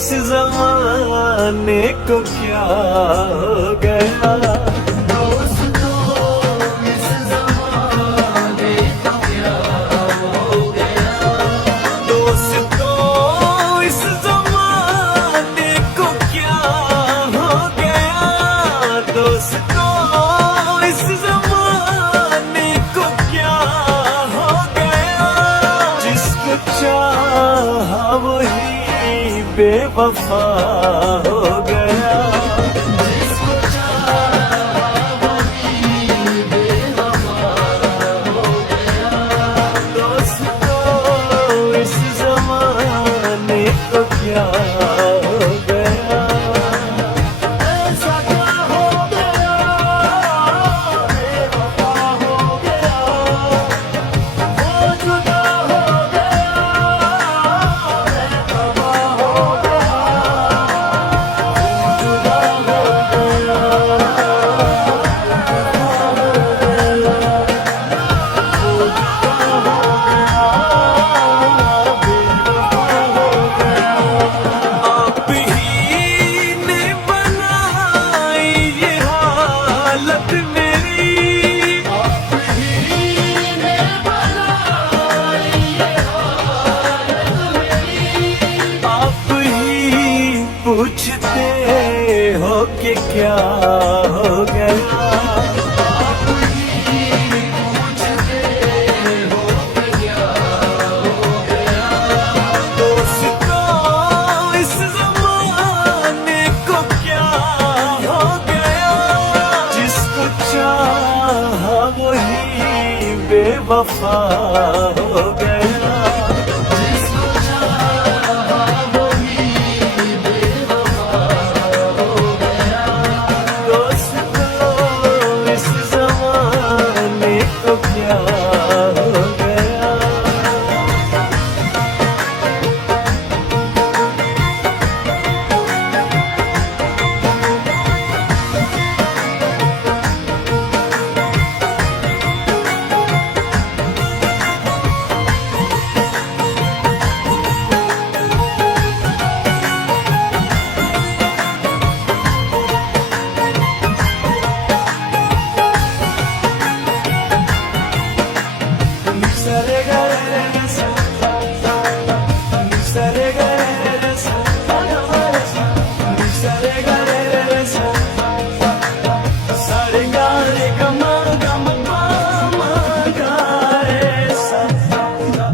इस जमाने को क्या हो गया। दोस्तों इस ज़माने को क्या हो गया। दोस्तों इस जमाने को क्या हो गया। दोस्तों इस जमाने को क्या हो गया। जिसको चाहा वही बेवफा हो गया। जिसको चाहा वही बेवफा हो गया। दोस्तों इस जमाने को क्या हो गया। ऐसा क्या हो गया, बेवफा हो गया। वो जुदा हो गया, मैं तबाह हो आप ही ने बनाई ये हालत मेरी। आप ही ने बनाई ये हालत मेरी। आप ही पूछते हो कि क्या हो गया। आप ही पूछते हो कि क्या हो गया। दोस्तों इस जमाने को क्या हो गया। जिसको चाहा वही बेवफा हो गया। जिसको चाहा वही बेवफा हो गया। दोस्तों इस जमाने को क्या हो गया।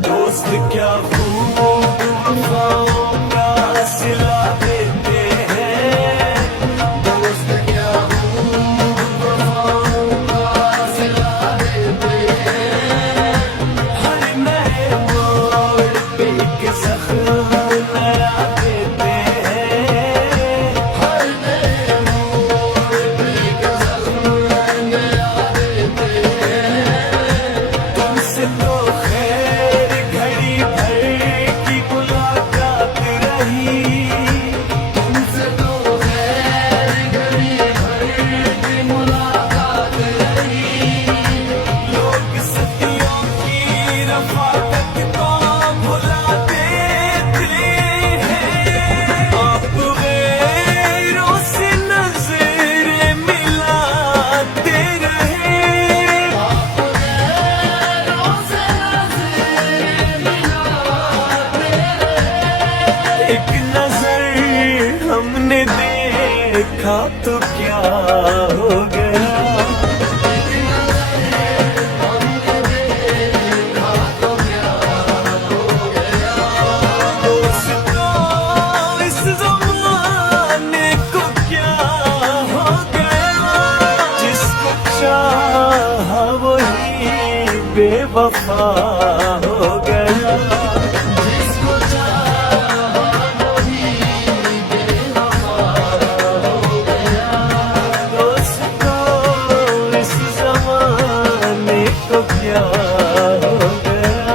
दोस्त क्या खूब वफाओं का सिला देते हैं। दोस्त क्या खूब वफाओं का सिला देते हैं। हर नए मोड़ पे एक जख्म नया देते हैं। हर नए मोड़ पे एक ज़ख्म नया देते हैं। तुमसे तो खैर घड़ी भर की मुलाकात रही। तुमसे तो खैर घड़ी भर की मुलाकात रही। लोग सदियों की रफ़ाकत को भुला देते हैं। आप गैरों से नज़रें मिलाते रहे। आप गैरों से नज़रें मिलाते रहे। एक नजर हमने देखा तो क्या हो गया। एक नज़र हमने देखा तो क्या हो गया। दोस्तों इस जमाने को क्या हो गया। जिसको चाहा वही बेवफा हो गया। जिसको चाहा वही बेवफा हो गया। दोस्तों इस जमाने को क्या हो गया।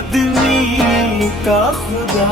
आदमी का खुदा